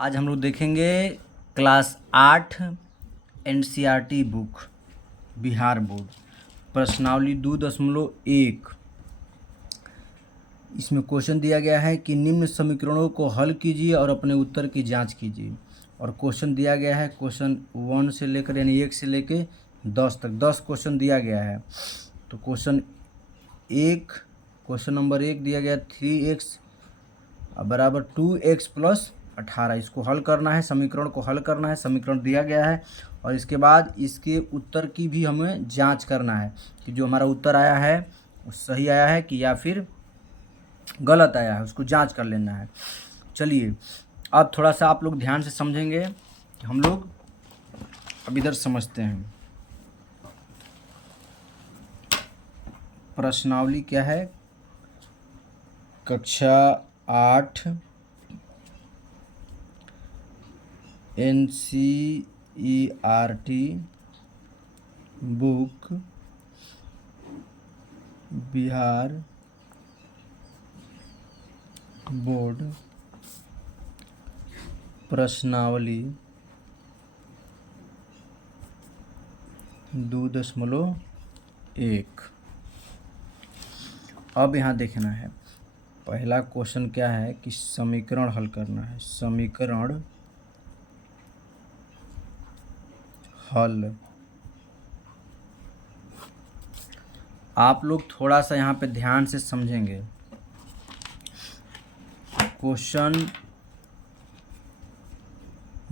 आज हम लोग देखेंगे class 8 NCERT book Bihar board प्रश्नावली 2.1। इसमें क्वेश्चन दिया गया है कि निम्न समीकरणों को हल कीजिए और अपने उत्तर की जांच कीजिए। और क्वेश्चन दिया गया है क्वेश्चन 1 से लेकर यानी 1 से लेकर 10 तक 10 क्वेश्चन दिया गया है। तो क्वेश्चन नंबर 1 दिया गया 3x बराबर 2x प्लस 18। इसको हल करना है, समीकरण को हल करना है। समीकरण दिया गया है और इसके बाद इसके उत्तर की भी हमें जांच करना है कि जो हमारा उत्तर आया है वो सही आया है कि या फिर गलत आया है, उसको जांच कर लेना है। चलिए अब थोड़ा सा आप लोग ध्यान से समझेंगे। हम लोग अब इधर समझते हैं प्रश्नावली क्या है। कक्षा 8 एनसीईआरटी बुक बिहार बोर्ड प्रश्नावली 2.1। अब यहाँ देखना है पहला क्वेश्चन क्या है कि समीकरण हल करना है। समीकरण हल। आप लोग थोड़ा सा यहाँ पे ध्यान से समझेंगे। क्वेश्चन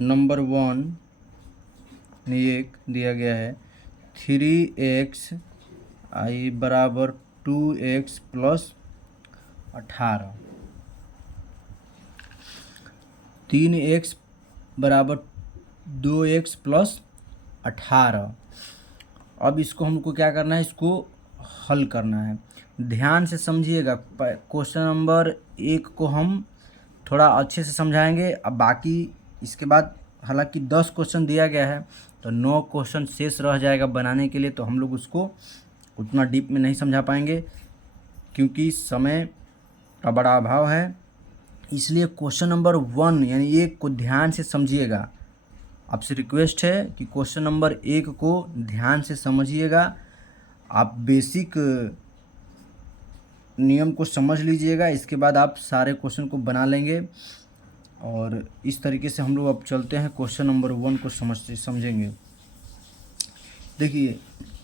नंबर 1 में एक दिया गया है 3x बराबर 2x प्लस 18। 3x बराबर 2x प्लस 18। अब इसको हमको क्या करना है, इसको हल करना है। ध्यान से समझिएगा। क्वेश्चन नंबर 1 को हम थोड़ा अच्छे से समझाएंगे। अब बाकी इसके बाद हालांकि 10 क्वेश्चन दिया गया है तो 9 क्वेश्चन शेष रह जाएगा बनाने के लिए, तो हम लोग उसको उतना डीप में नहीं समझा पाएंगे क्योंकि समय का बड़ा अभाव है। इसलिए क्वेश्चन नंबर 1 यानी 1 को ध्यान से समझिएगा। आपसे रिक्वेस्ट है कि क्वेश्चन नंबर 1 को ध्यान से समझिएगा। आप बेसिक नियम को समझ लीजिएगा, इसके बाद आप सारे क्वेश्चन को बना लेंगे। और इस तरीके से हम लोग अब चलते हैं क्वेश्चन नंबर 1 को समझेंगे। देखिए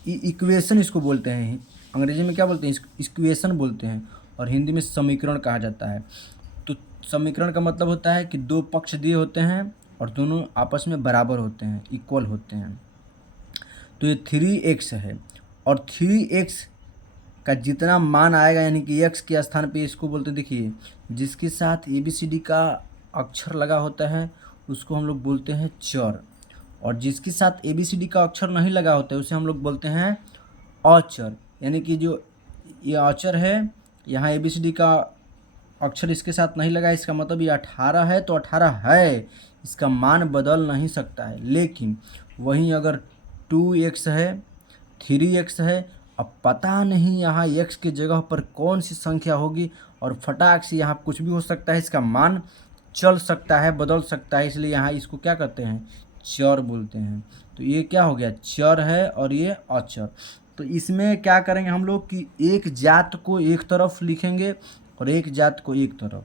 इक्वेशन इसको बोलते हैं, अंग्रेजी में क्या बोलते हैं, इक्वेशन बोलते हैं, और हिंदी में समीकरण कहा जाता है। तो समीकरण का मतलब होता है कि दो पक्ष दिए होते हैं और दोनों आपस में बराबर होते हैं, इक्वल होते हैं। तो ये 3x है और 3x का जितना मान आएगा यानी कि x के स्थान पे इसको बोलते हैं। देखिए जिसके साथ ABCD का अक्षर लगा होता है उसको हम लोग बोलते हैं चर, और जिसके साथ ABCD का अक्षर नहीं लगा होता है उसे हम लोग बोलते हैं अचर। यानी कि जो ये अचर है, यहाँ ABCD का अक्षर इसके साथ नहीं लगा, इसका मतलब ये 18 है तो 18 है, इसका मान बदल नहीं सकता है। लेकिन वहीं अगर 2x है, 3x है, अब पता नहीं यहाँ x की जगह पर कौन सी संख्या होगी और फटाक से यहाँ कुछ भी हो सकता है, इसका मान चल सकता है, बदल सकता है। इसलिए यहाँ इसको क्या कहते हैं, चर बोलते हैं। तो ये क्या हो गया, चर है और ये अचर। तो इसमें क्या करेंगे हम लोग कि एक जात को एक तरफ लिखेंगे और एक जात को एक तरफ,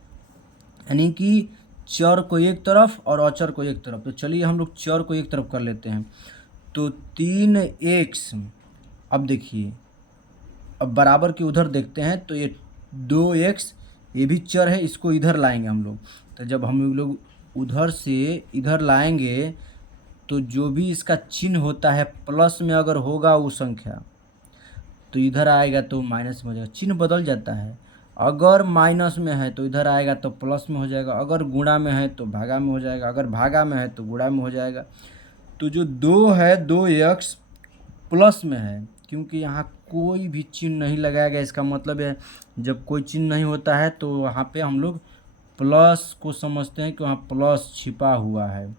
यानी कि चर को एक तरफ और अचर को एक तरफ। तो चलिए हम लोग चर को एक तरफ कर लेते हैं। तो 3x, अब देखिए अब बराबर के उधर देखते हैं तो ये 2x ये भी चर है, इसको इधर लाएंगे हम लोग। तो जब हम लोग उधर से इधर लाएंगे तो जो भी इसका चिन्ह होता है प्लस में अगर होगा वो संख्या तो इधर आएगा तो माइनस में हो जाएगा, चिन्ह बदल जाता है। अगर माइनस में है तो इधर आएगा तो प्लस में हो जाएगा, अगर गुणा में है तो भागा में हो जाएगा, अगर भागा में है तो गुणा में हो जाएगा। तो जो 2 है 2x प्लस में है, क्योंकि यहाँ कोई भी चिन्ह नहीं लगाया गया। इसका मतलब है जब कोई चिन्ह नहीं होता है तो वहाँ पे हम लोग प्लस को समझते हैं कि वहाँ प्लस छिपा हुआ है।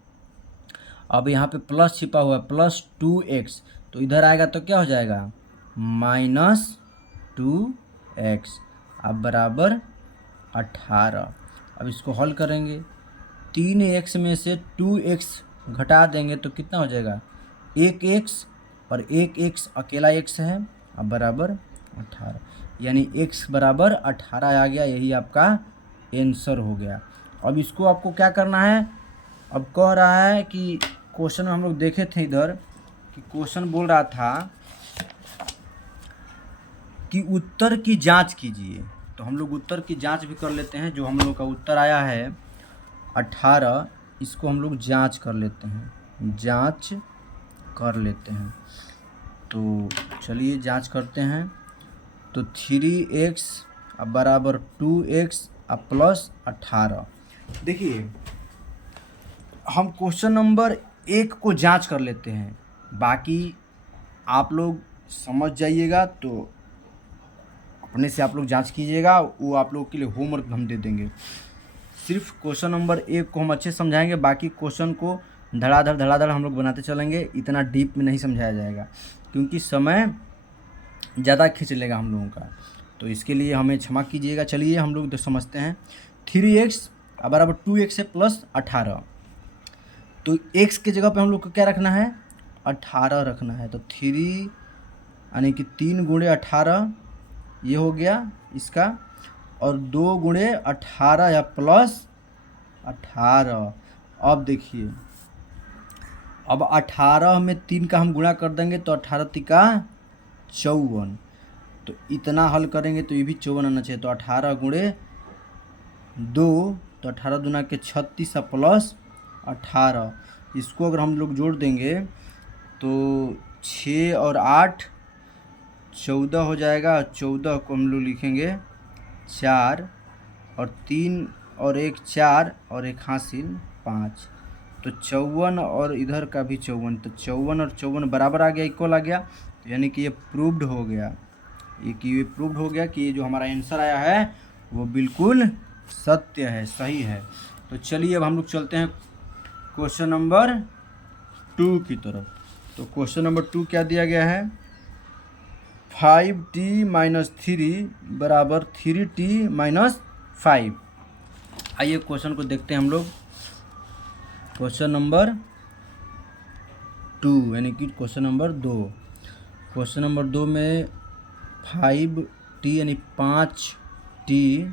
अब यहाँ पे प्लस छिपा हुआ है प्लस 2x, तो इधर आएगा तो क्या हो जाएगा -2x अब बराबर 18। अब इसको हल करेंगे 3x में से 2x घटा देंगे तो कितना हो जाएगा, 1x, और 1x अकेला x है, अब बराबर 18, यानी x बराबर 18 आ गया। यही आपका आंसर हो गया। अब इसको आपको क्या करना है, अब कह रहा है कि क्वेश्चन हम लोग देखे थे इधर कि क्वेश्चन बोल रहा था कि उत्तर की जांच कीजिए। तो हम लोग उत्तर की जांच भी कर लेते हैं। जो हम लोग का उत्तर आया है 18, इसको हम लोग जांच कर लेते हैं, जांच कर लेते हैं। तो चलिए जांच करते हैं। तो 3x अब बराबर 2x अब प्लस 18। देखिए हम क्वेश्चन नंबर 1 को जांच कर लेते हैं, बाकी आप लोग समझ जाइएगा तो अपने से आप लोग जांच कीजिएगा, वो आप लोगों के लिए होमवर्क हम दे देंगे। सिर्फ क्वेश्चन नंबर 1 को हम अच्छे से समझाएंगे, बाकी क्वेश्चन को धड़ाधड़ हम लोग बनाते चलेंगे। इतना डीप में नहीं समझाया जाएगा क्योंकि समय ज़्यादा खींच लेगा हम लोगों का, तो इसके लिए हमें क्षमा कीजिएगा। चलिए हम लोग समझते हैं। 3x बराबर 2x है प्लस 18। तो x के जगह पे हम लोग को क्या रखना है, 18 रखना है। तो 3 यानी कि 3 गुणे 18 ये हो गया इसका, और 2 गुणे 18 या प्लस 18। अब देखिए, अब 18 में 3 का हम गुणा कर देंगे तो 18 तिका 54। तो इतना हल करेंगे तो ये भी 54 आना चाहिए। तो 18 गुणे 2 तो 18 दूना के 36 प्लस 18। इसको अगर हम लोग जोड़ देंगे तो 6 और 8 14 हो जाएगा। 14 को हम लोग लिखेंगे 4, और 3 और 1 4, और 1 हासिल 5। तो 54 और इधर का भी 54, तो 54 और 54 बराबर आ गया, इक्वल आ गया। तो यानी कि ये प्रूव्ड हो गया, ये प्रूव्ड हो गया कि ये जो हमारा आंसर आया है वो बिल्कुल सत्य है, सही है। तो चलिए अब हम लोग चलते हैं क्वेश्चन नंबर 2 की तरफ। तो क्वेश्चन नंबर 2 क्या दिया गया है, 5t - 3 बराबर 3t - 5। आइए क्वेश्चन को देखते हैं हम लोग। क्वेश्चन नंबर 2 यानी कि क्वेश्चन नंबर 2। क्वेश्चन नंबर 2 में 5t यानी 5t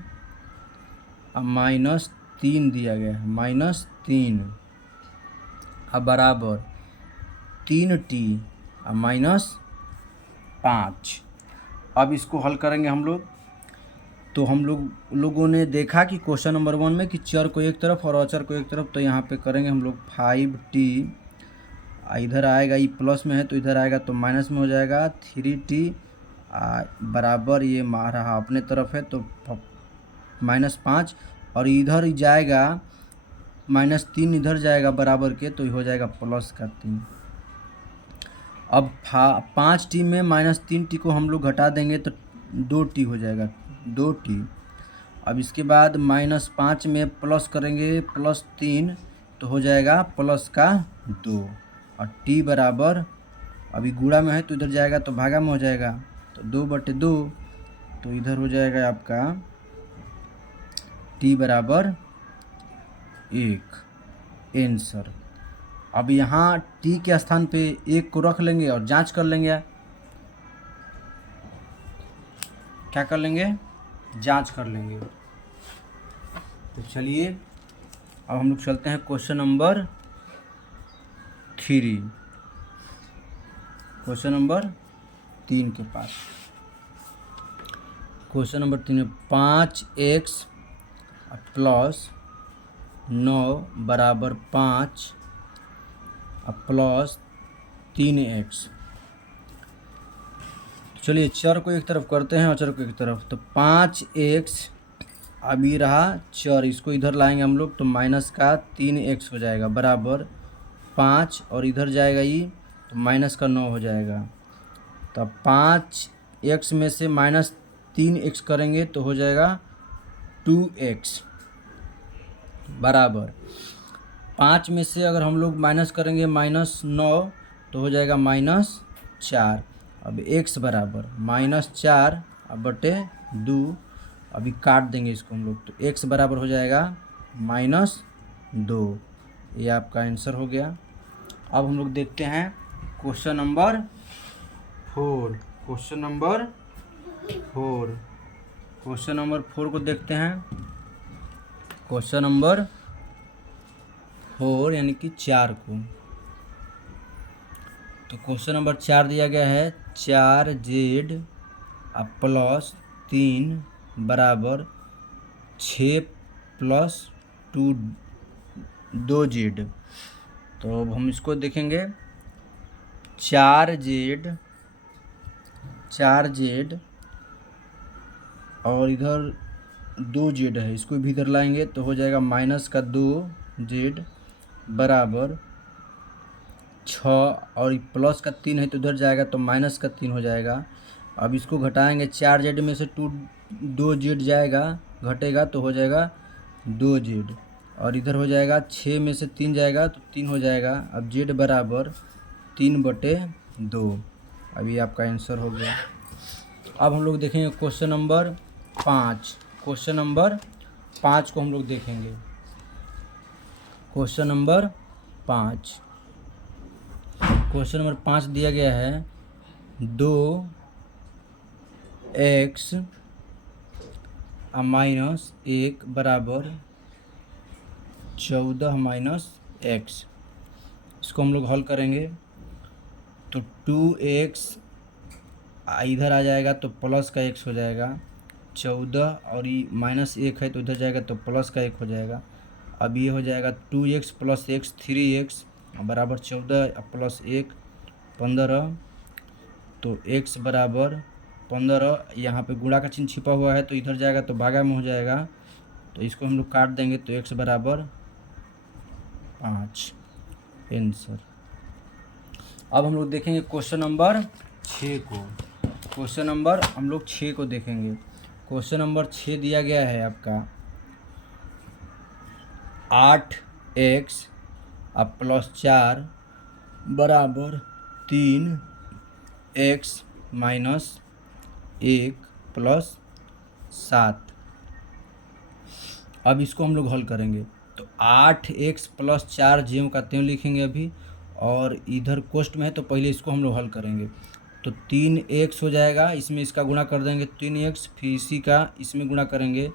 -3 दिया गया है, -3 अब बराबर 3t -5। अब इसको हल करेंगे हम लोग। तो हम लोगों ने देखा कि क्वेश्चन नंबर 1 में कि चर को एक तरफ और अचर को एक तरफ, तो यहाँ पे करेंगे हम लोग 5t, इधर आएगा, ये प्लस में है तो इधर आएगा तो माइनस में हो जाएगा। 3t बराबर ये रहा अपने तरफ है तो -5, और इधर जाएगा -3, इधर जाएगा बराबर के तो हो जाएगा +3। अब 5t में -3t को हम लोग घटा देंगे तो 2t हो जाएगा, 2t। अब इसके बाद -5 में प्लस करेंगे +3 तो हो जाएगा +2, और t बराबर अभी गुणा में है तो इधर जाएगा तो भागा में हो जाएगा, तो 2/2, तो इधर हो जाएगा आपका t बराबर 1 आंसर। अब यहाँ t के स्थान पे 1 को रख लेंगे और जांच कर लेंगे। क्या कर लेंगे, जांच कर लेंगे। तो चलिए अब हम लोग चलते हैं क्वेश्चन नंबर 3, क्वेश्चन नंबर 3 के पास। क्वेश्चन नंबर 3 में 5x प्लस 9 बराबर 5 प्लस 3x। चलिए चर को एक तरफ करते हैं, अचर को एक तरफ। तो 5x अभी रहा चर, इसको इधर लाएंगे हम लोग तो माइनस का 3x हो जाएगा बराबर 5, और इधर जाएगा ये तो माइनस का 9 हो जाएगा। तो 5x में से -3x करेंगे तो हो जाएगा 2x बराबर 5 में से अगर हम लोग माइनस करेंगे -9 तो हो जाएगा -4। अब x बराबर -4 अब बटे 2, अभी काट देंगे इसको हम लोग तो x बराबर हो जाएगा 2। ये आपका आंसर हो गया। अब हम लोग देखते हैं question number 4। Question number 4 question number 4 को देखते हैं। क्वेश्चन नंबर 4 यानी कि 4 को, तो क्वेश्चन नंबर 4 दिया गया है 4z प्लस 3 बराबर 6 प्लस 2z। तो अब हम इसको देखेंगे। 4z और इधर 2z है, इसको भी इधर लाएंगे तो हो जाएगा -2z बराबर 6, और प्लस का 3 है तो उधर जाएगा तो -3 हो जाएगा। अब इसको घटाएंगे, 4z में से 2z जाएगा, घटेगा तो हो जाएगा 2z, और इधर हो जाएगा 6 में से 3 जाएगा तो 3 हो जाएगा। अब z बराबर 3/2। अभी आपका आंसर हो गया। अब हम लोग देखेंगे क्वेश्चन नंबर 5। क्वेश्चन नंबर 5 को हम लोग देखेंगे। क्वेश्चन नंबर 5 दिया गया है 2x माइनस 1 बराबर 14 माइनस x। इसको हम लोग हल करेंगे तो 2x इधर आ जाएगा तो प्लस का x हो जाएगा, 14 और ये -1 है तो इधर जाएगा तो प्लस का 1 हो जाएगा। अब ये हो जाएगा 2x प्लस x 3x बराबर 14 प्लस 1 15। तो x बराबर 15, यहाँ पे गुणा का चिन्ह छिपा हुआ है तो इधर जाएगा तो भागा में हो जाएगा, तो इसको हम लोग काट देंगे तो x बराबर 5 आंसर। अब हम लोग देखेंगे क्वेश्चन नंबर 6 को। क्वेश्चन नंबर हम लोग 6 को देखेंगे। क्वेश्चन नंबर 6 दिया गया है आपका 8x प्लस 4 बराबर 3x माइनस 1 प्लस 7। अब इसको हम लोग हल करेंगे तो 8x प्लस 4 ज्यों का त्यों लिखेंगे अभी, और इधर कोष्ट में है तो पहले इसको हम लोग हल करेंगे। तो 3x हो जाएगा, इसमें इसका गुणा कर देंगे 3x, फिर इसी का इसमें गुणा करेंगे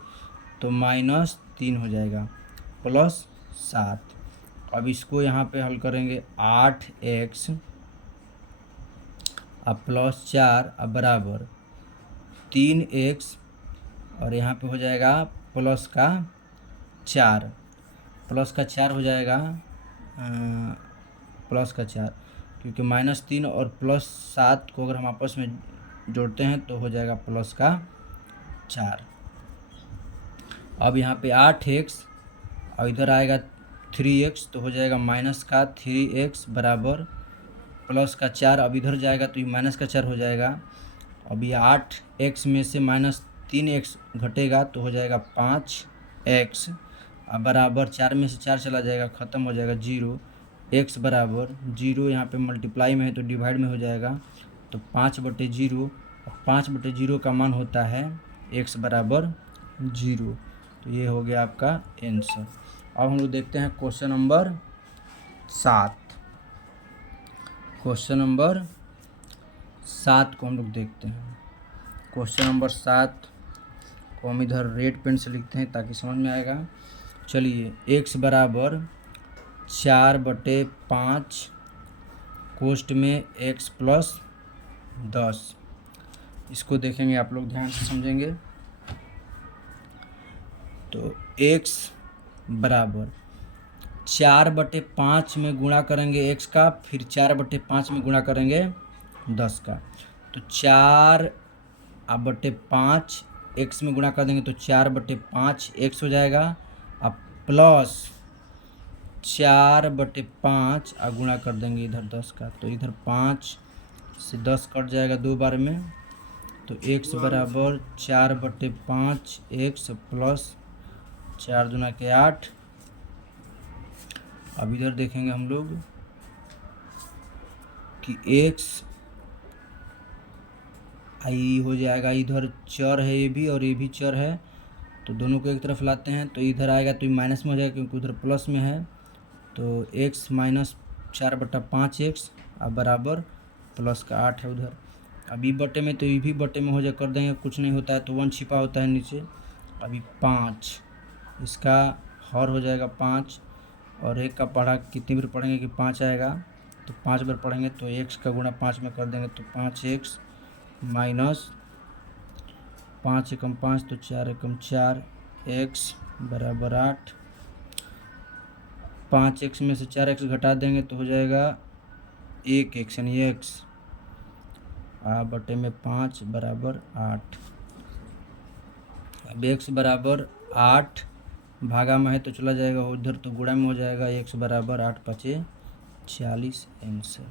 तो -3 हो जाएगा प्लस 7। अब इसको यहाँ पे हल करेंगे 8x प्लस 4 बराबर 3x, और यहाँ पे हो जाएगा प्लस का 4 हो जाएगा, प्लस का 4, क्योंकि -3 और +7 को अगर हम आपस में जोड़ते हैं तो हो जाएगा प्लस का 4। अब यहाँ पे 8x और इधर आएगा 3x तो हो जाएगा माइनस का 3x बराबर प्लस का 4। अब इधर जाएगा तो ये माइनस का 4 हो जाएगा। अब ये 8x में से -3x घटेगा तो हो जाएगा 5x बराबर 4 में से 4 चला जाएगा, ख़त्म हो जाएगा 0। x बराबर 0, यहाँ पे मल्टीप्लाई में है तो डिवाइड में हो जाएगा तो 5/0, 5/0 का मान होता है x बराबर 0। तो ये हो गया आपका आंसर। अब हम लोग देखते हैं क्वेश्चन नंबर 7। क्वेश्चन नंबर 7 को हम लोग देखते हैं। क्वेश्चन नंबर 7 को हम इधर रेड पेन से लिखते हैं ताकि समझ में आएगा। चलिए, x बराबर 4/5 कोष्ट में x प्लस 10। इसको देखेंगे, आप लोग ध्यान से समझेंगे। तो x बराबर 4/5 में गुणा करेंगे x का, फिर 4/5 में गुणा करेंगे 10 का। तो 4/5 x में गुणा कर देंगे तो 4/5 x हो जाएगा, अब प्लस 4/5 गुणा कर देंगे इधर 10 का, तो इधर 5 से 10 कट जाएगा 2 बार में, तो x बराबर 4/5 x प्लस 4 दूना के 8। अब इधर देखेंगे हम लोग कि x आई हो जाएगा, इधर चर है ये भी और ये भी चर है, तो दोनों को एक तरफ लाते हैं तो इधर आएगा तो ये माइनस में हो जाएगा क्योंकि उधर प्लस में है। तो x माइनस 4/5x अब बराबर प्लस का 8 है उधर। अब ई बटे में तो ये भी बटे में हो जाए कर देंगे, कुछ नहीं होता है तो 1 छिपा होता है नीचे। अभी 5 इसका हर हो जाएगा 5 और 1 का पढ़ा कितनी बार पढ़ेंगे कि 5 आएगा, तो 5 बार पढ़ेंगे तो x का गुणा 5 में कर देंगे तो 5x माइनस 5 एकम 5 तो 4 एकम 4 x बराबर 8। 5x में से 4x घटा देंगे तो हो जाएगा 1x यानी x बटे में 5 बराबर 8। अब x बराबर 8 भागा में है तो चला जाएगा उधर तो गुणा में हो जाएगा, x बराबर 8 × 5 = 40 आंसर।